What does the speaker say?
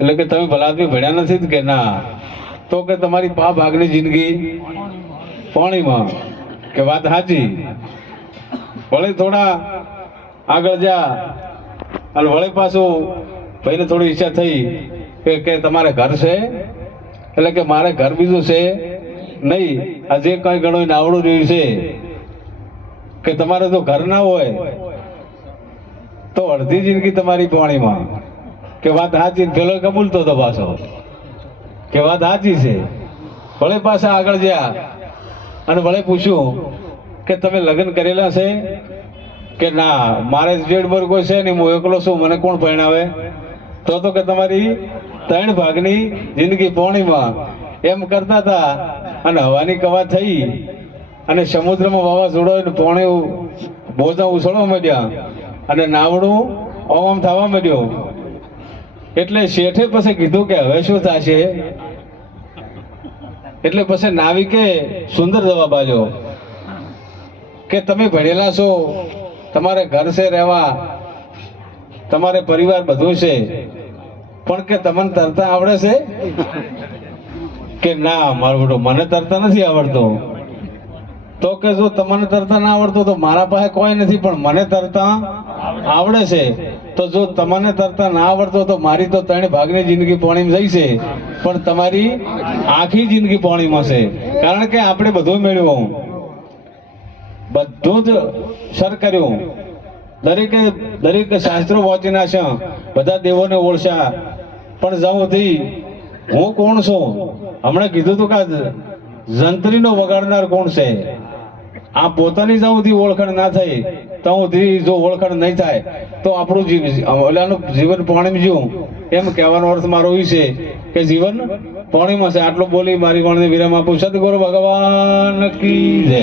એટલે કે તમે ભલાદમી ભણ્યા નથી કે ના? તો કે તમારી પા ભાગની જિંદગી પાણીમાં. કે વાત સાચી. વળી થોડા આગળ જા અને વળી પાછું ભાઈને થોડી ઈચ્છા થઈ કે તમારે ઘર છે? એટલે કે મારે ઘર બીજું છે નહીં, આ જે કંઈ ઘણું નાવડું રહ્યું છે. કે તમારે તો ઘર ના હોય તો અડધી જિંદગી તમારી પાણીમાં. કે વાત સાચી. પેલો કબૂલતો હતો પાછો કે વાત સાચી છે. વળે પાછા આગળ ગયા અને વળે પૂછ્યું કે તમે લગ્ન કરેલા છે? કે ના, મારે જેડબર કોઈ છે નહીં, હું એકલો છું, મને કોણ પરણાવે? તો કે તમારી 3 ભાગની જિંદગી પાણીમાં. એમ કરતા હતા અને હવાની કવા થઈ અને સમુદ્રમાં વાવાઝોડો પાણી બોજા ઉછળવા માંડ્યા અને નાવડું ઓમ થવા માંડ્યું. એટલે શેઠે પછી કીધું કે હવે શું થશે? એટલે પછી નાવિકે સુંદર જવાબ આપ્યો કે તમે ભણેલા છો, તમારે ઘર છે રહેવા, તમારે પરિવાર બધું છે, પણ કે તમને તરતા આવડે છે? કે ના મારું બેટો, મને તરતા નથી આવડતો. તો કે જો તમને તરતા ના આવડતો તો મારા પાસે કોઈ નથી, પણ મને તરતા આવડે છે. તો જો તમને તરતા ના આવડતો તો મારી તો 3 ભાગની જિંદગી પાણીમાં જઈ છે, પણ તમારી આખી જિંદગી પાણીમાં છે. કારણ કે આપણે બધું મેળવ્યું, બધું જ સર કર્યું, દરેક શાસ્ત્રો વાંચી નાખ્યા, બધા દેવોને ઓળખ્યા, પણ જ્યાં સુધી હું કોણ છું? હમણાં કીધું હતું કે જંત્રીનો વગાડનાર કોણ છે? આ પોતાની જ્યાં સુધી ઓળખાણ ના થઈ ત્યાં સુધી જો ઓળખાણ નહીં થાય તો આપણું જીવન પાણીમાં જીવું. એમ કહેવાનો અર્થ મારો એ છે કે જીવન પાણીમાં છે. આટલું બોલી મારી વાણીને વિરામ આપું. સદગુરુ ભગવાન કી જય.